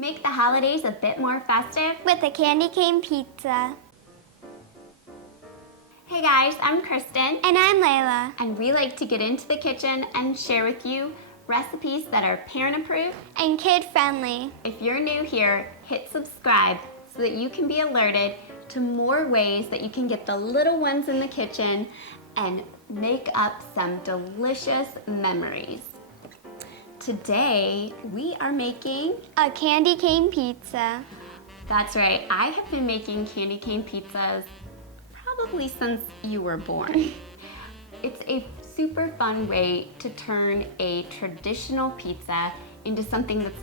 Make the holidays a bit more festive with a candy cane pizza. Hey guys, I'm Kristen. And I'm Layla. And we like to get into the kitchen and share with you recipes that are parent approved and kid friendly. If you're new here, hit subscribe so that you can be alerted to more ways that you can get the little ones in the kitchen and make up some delicious memories. Today, we are making a candy cane pizza. That's right, I have been making candy cane pizzas probably since you were born. It's a super fun way to turn a traditional pizza into something that's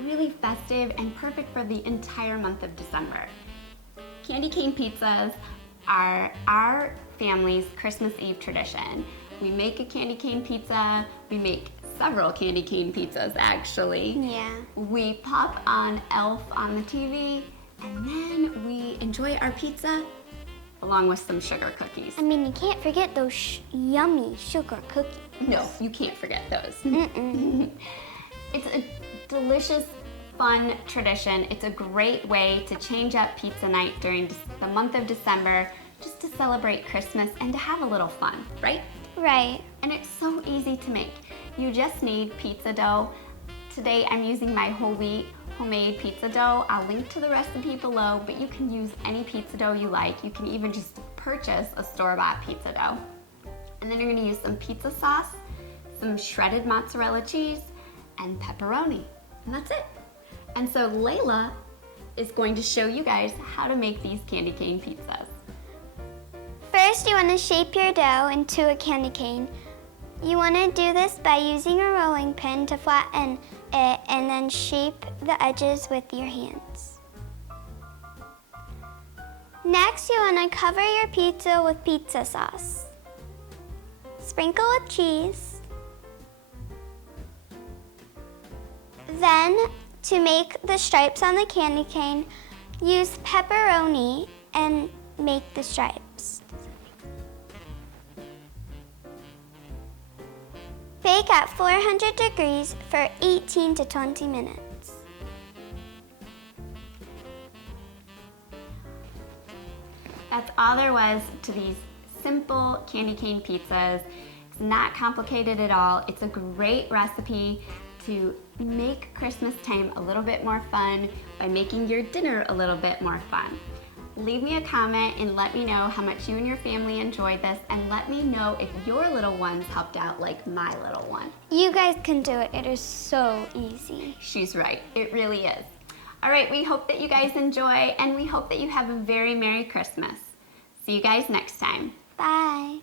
really festive and perfect for the entire month of December. Candy cane pizzas are our family's Christmas Eve tradition. We make a candy cane pizza, we make several candy cane pizzas actually. Yeah. We pop on Elf on the TV and then we enjoy our pizza along with some sugar cookies. I mean, you can't forget those yummy sugar cookies. No, you can't forget those. Mm-mm. It's a delicious, fun tradition. It's a great way to change up pizza night during the month of December just to celebrate Christmas and to have a little fun, right? Right. And it's so easy to make. You just need pizza dough. Today I'm using my whole wheat homemade pizza dough. I'll link to the recipe below, but you can use any pizza dough you like. You can even just purchase a store-bought pizza dough. And then you're gonna use some pizza sauce, some shredded mozzarella cheese, and pepperoni. And that's it. And so Layla is going to show you guys how to make these candy cane pizzas. First, you want to shape your dough into a candy cane. You want to do this by using a rolling pin to flatten it and then shape the edges with your hands. Next, you want to cover your pizza with pizza sauce. Sprinkle with cheese. Then, to make the stripes on the candy cane, use pepperoni and make the stripes. Bake at 400 degrees for 18 to 20 minutes. That's all there was to these simple candy cane pizzas. It's not complicated at all. It's a great recipe to make Christmas time a little bit more fun by making your dinner a little bit more fun. Leave me a comment and let me know how much you and your family enjoyed this, and let me know if your little ones helped out like my little one. You guys can do it. It is so easy. She's right. It really is. All right, we hope that you guys enjoy, and we hope that you have a very Merry Christmas. See you guys next time. Bye.